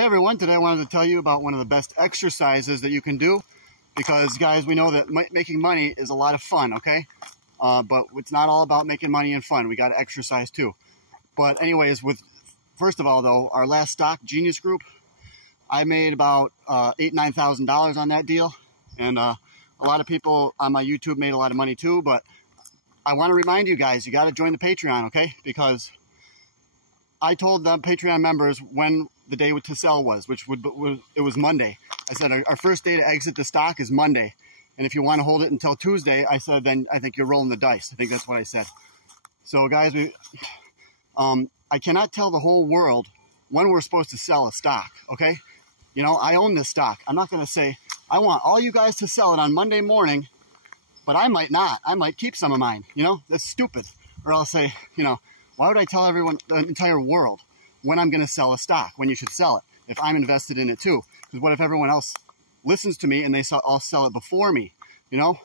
Hey everyone, today I wanted to tell you about one of the best exercises that you can do, because guys, we know that making money is a lot of fun, okay? But it's not all about making money and fun. We got to exercise too. But anyways, first of all though, our last stock Genius Group, I made about $8,000–9,000 on that deal, and a lot of people on my YouTube made a lot of money too. But I want to remind you guys, you got to join the Patreon, okay? Because I told the Patreon members when the day to sell was, it was Monday. I said our first day to exit the stock is Monday, and if you want to hold it until Tuesday, I said then I think you're rolling the dice. I think that's what I said. So guys, I cannot tell the whole world when we're supposed to sell a stock, okay? You know, I own this stock. I'm not going to say I want all you guys to sell it on Monday morning, but I might not. I might keep some of mine. You know, that's stupid. Or I'll say, you know, why would I tell everyone, the entire world, when I'm going to sell a stock, when you should sell it, if I'm invested in it too? Because what if everyone else listens to me and they all sell it before me, you know?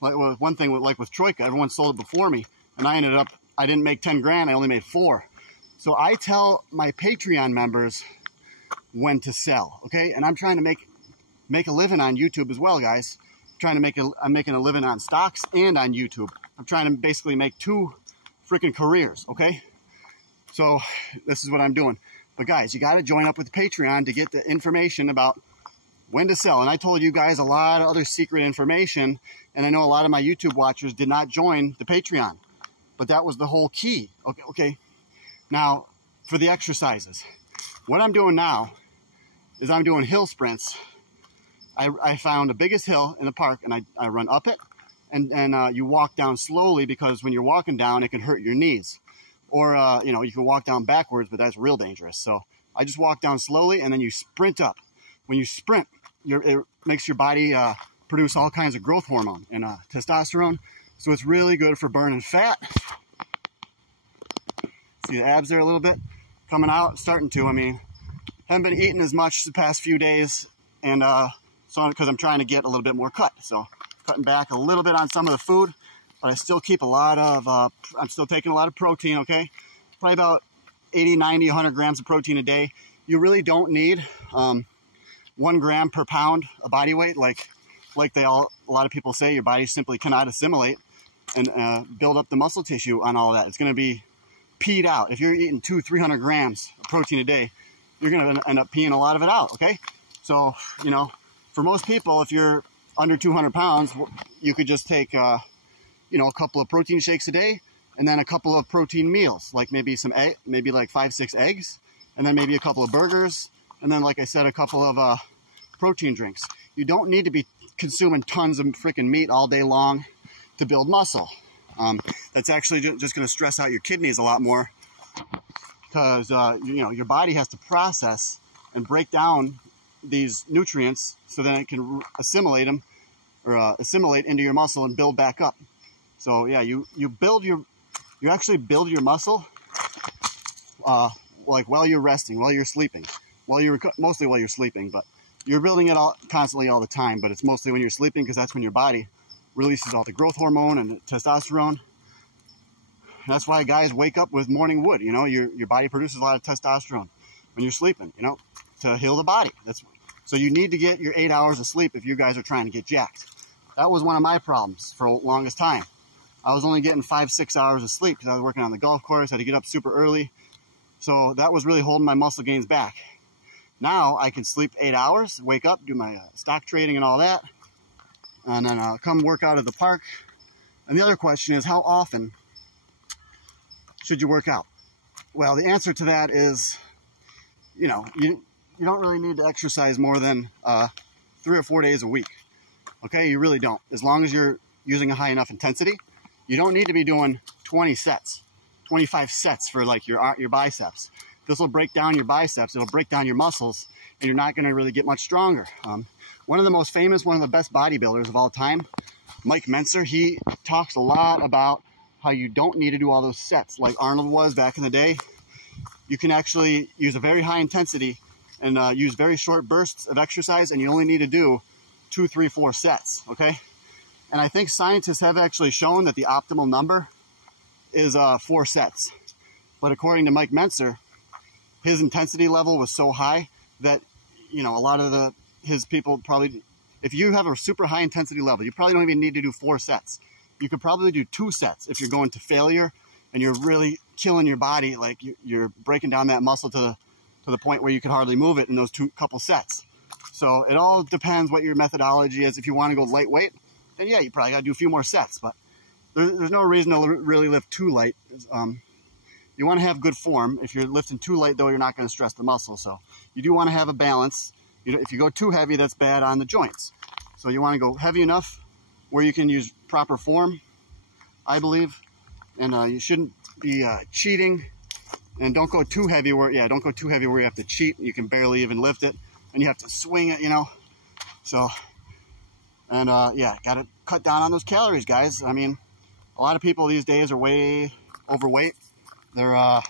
Like one thing like with Troika, everyone sold it before me, and I didn't make 10 grand, I only made 4. So I tell my Patreon members when to sell, okay? And I'm trying to make a living on YouTube as well, guys. I'm making a living on stocks and on YouTube. I'm trying to basically make 2 freaking careers, okay? So this is what I'm doing. But guys, you got to join up with Patreon to get the information about when to sell. And I told you guys a lot of other secret information, and I know a lot of my YouTube watchers did not join the Patreon, but that was the whole key. Okay. Now for the exercises, what I'm doing now is I'm doing hill sprints. I found the biggest hill in the park, and I run up it, and you walk down slowly, because when you're walking down, it can hurt your knees. Or, you know, you can walk down backwards, but that's real dangerous. So I just walk down slowly, and then you sprint up. When you sprint, it makes your body produce all kinds of growth hormone and testosterone. So it's really good for burning fat. See the abs there a little bit? Coming out, starting to. I mean, haven't been eating as much the past few days, and so because I'm trying to get a little bit more cut. So cutting back a little bit on some of the food. But I still keep a lot of, I'm still taking a lot of protein, okay? Probably about 80, 90, 100 grams of protein a day. You really don't need 1 gram per pound of body weight, like a lot of people say. Your body simply cannot assimilate and build up the muscle tissue on all of that. It's going to be peed out. If you're eating 200–300 grams of protein a day, you're going to end up peeing a lot of it out, okay? So, you know, for most people, if you're under 200 pounds, you could just take, you know, a couple of protein shakes a day, and then a couple of protein meals, like maybe maybe like 5–6 eggs, and then maybe a couple of burgers, and then, like I said, a couple of protein drinks. You don't need to be consuming tons of freaking meat all day long to build muscle. That's actually just going to stress out your kidneys a lot more, because you know, your body has to process and break down these nutrients so that it can assimilate them, or assimilate into your muscle and build back up. So yeah, you actually build your muscle like while you're resting, while you're sleeping, mostly while you're sleeping, but you're building it all constantly all the time. But it's mostly when you're sleeping, because that's when your body releases all the growth hormone and testosterone. And that's why guys wake up with morning wood. You know, your body produces a lot of testosterone when you're sleeping, you know, to heal the body. So you need to get your 8 hours of sleep if you guys are trying to get jacked. That was one of my problems for the longest time. I was only getting 5–6 hours of sleep because I was working on the golf course. I had to get up super early. So that was really holding my muscle gains back. Now I can sleep 8 hours, wake up, do my stock trading and all that, and then come work out at the park. And the other question is, how often should you work out? Well, the answer to that is, you know, you don't really need to exercise more than 3 or 4 days a week. Okay, you really don't. As long as you're using a high enough intensity, you don't need to be doing 20 sets, 25 sets for like your biceps. This will break down your biceps, it'll break down your muscles, and you're not gonna really get much stronger. One of the most famous, one of the best bodybuilders of all time, Mike Mentzer, he talks a lot about how you don't need to do all those sets like Arnold was back in the day. You can actually use a very high intensity and use very short bursts of exercise, and you only need to do 2, 3, 4 sets, okay? And I think scientists have actually shown that the optimal number is 4 sets. But according to Mike Mentzer, his intensity level was so high that, you know, a lot of his people probably, if you have a super high intensity level, you probably don't even need to do 4 sets. You could probably do 2 sets if you're going to failure and you're really killing your body, like you're breaking down that muscle to the point where you can hardly move it in those couple sets. So it all depends what your methodology is. If you want to go lightweight, then yeah, you probably got to do a few more sets, but there's no reason to really lift too light. You want to have good form. If you're lifting too light, though, you're not going to stress the muscle. So you do want to have a balance. If you go too heavy, that's bad on the joints. So you want to go heavy enough where you can use proper form, I believe. And you shouldn't be cheating. And don't go too heavy where, don't go too heavy where you have to cheat. You can barely even lift it. And you have to swing it, you know. So, and yeah, got to cut down on those calories, guys. I mean, a lot of people these days are way overweight. They're,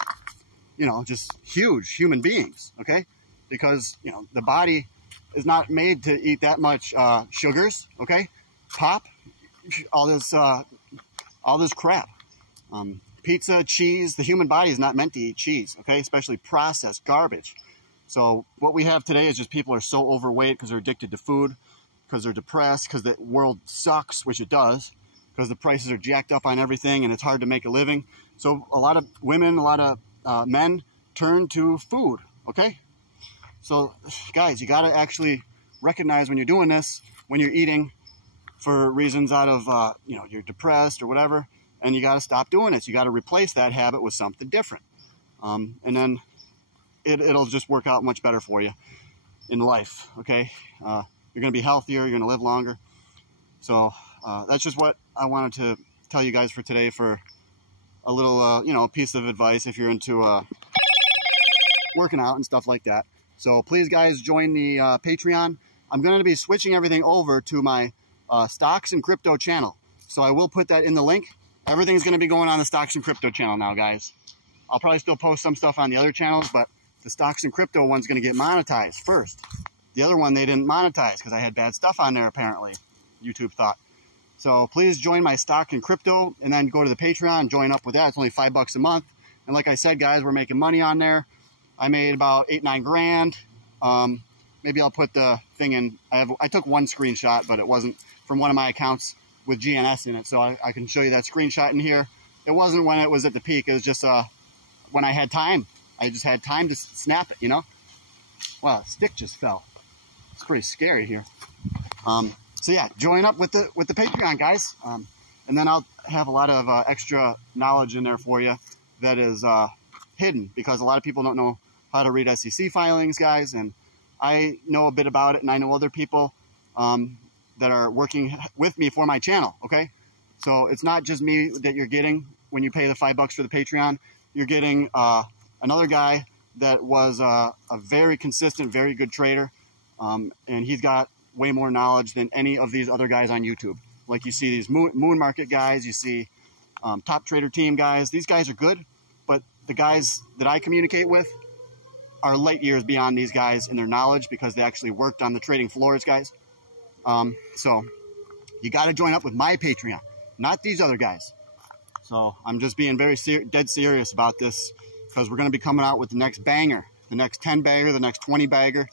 you know, just huge human beings, okay? Because, you know, the body is not made to eat that much sugars, okay? Pop, all this crap. Pizza, cheese, the human body is not meant to eat cheese, okay? Especially processed garbage. So what we have today is just people are so overweight because they're addicted to food, because they're depressed, because the world sucks, which it does, because the prices are jacked up on everything and it's hard to make a living. So a lot of women, a lot of men turn to food, okay? So guys, you got to actually recognize when you're doing this, when you're eating for reasons out of, you know, you're depressed or whatever, and you got to stop doing it. So you got to replace that habit with something different. And then it'll just work out much better for you in life, okay? You're going to be healthier, you're going to live longer. So that's just what I wanted to tell you guys for today, for a little, you know, piece of advice if you're into working out and stuff like that. So please, guys, join the Patreon. I'm going to be switching everything over to my Stocks and Crypto channel. So I will put that in the link. Everything's going to be going on the Stocks and Crypto channel now, guys. I'll probably still post some stuff on the other channels, but the Stocks and Crypto one's going to get monetized first. The other one, they didn't monetize because I had bad stuff on there, apparently, YouTube thought. So please join my Stock and Crypto and then go to the Patreon, join up with that. It's only $5 a month. And like I said, guys, we're making money on there. I made about 8-9 grand. Maybe I'll put the thing in. I took one screenshot, but it wasn't from one of my accounts with GNS in it. So I can show you that screenshot in here. It wasn't when it was at the peak. It was just when I had time. I just had time to snap it, you know? Wow, the stick just fell. It's pretty scary here. So yeah, join up with the Patreon, guys. And then I'll have a lot of extra knowledge in there for you that is hidden, because a lot of people don't know how to read SEC filings, guys. And I know a bit about it, and I know other people that are working with me for my channel, okay? So it's not just me that you're getting when you pay the $5 for the Patreon. You're getting another guy that was a very consistent, very good trader. And he's got way more knowledge than any of these other guys on YouTube. Like you see these moon market guys, you see Top Trader Team guys. These guys are good, but the guys that I communicate with are light years beyond these guys in their knowledge, because they actually worked on the trading floors, guys. So you got to join up with my Patreon, not these other guys. So I'm just being very dead serious about this, because we're going to be coming out with the next banger, the next 10 bagger, the next 20 bagger.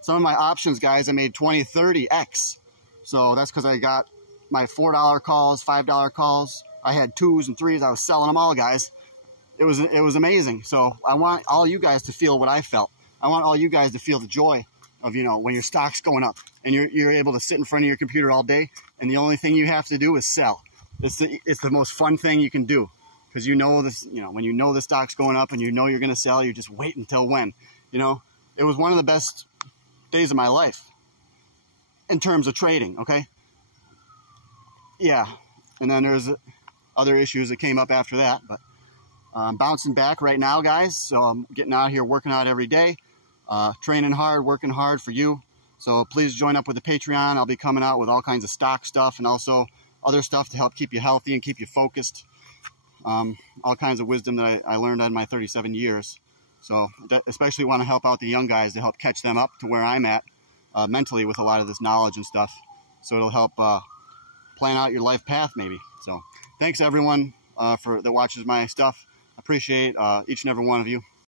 Some of my options, guys, I made 20, 30x. So that's because I got my $4 calls, $5 calls. I had 2s and 3s. I was selling them all, guys. It was amazing. So I want all you guys to feel what I felt. I want all you guys to feel the joy of, you know, when your stock's going up and you're able to sit in front of your computer all day, and the only thing you have to do is sell. It's the most fun thing you can do, because you know this, you know, when you know the stock's going up and you know you're going to sell, you just wait until when. You know, it was one of the best days of my life in terms of trading, okay? Yeah, and then there's other issues that came up after that, but I'm bouncing back right now, guys. So I'm getting out here, working out every day, training hard, working hard for you. So please join up with the Patreon. I'll be coming out with all kinds of stock stuff and also other stuff to help keep you healthy and keep you focused. All kinds of wisdom that I learned in my 37 years. So especially want to help out the young guys to help catch them up to where I'm at mentally with a lot of this knowledge and stuff. So it'll help plan out your life path maybe. So thanks everyone that watches my stuff. I appreciate each and every one of you.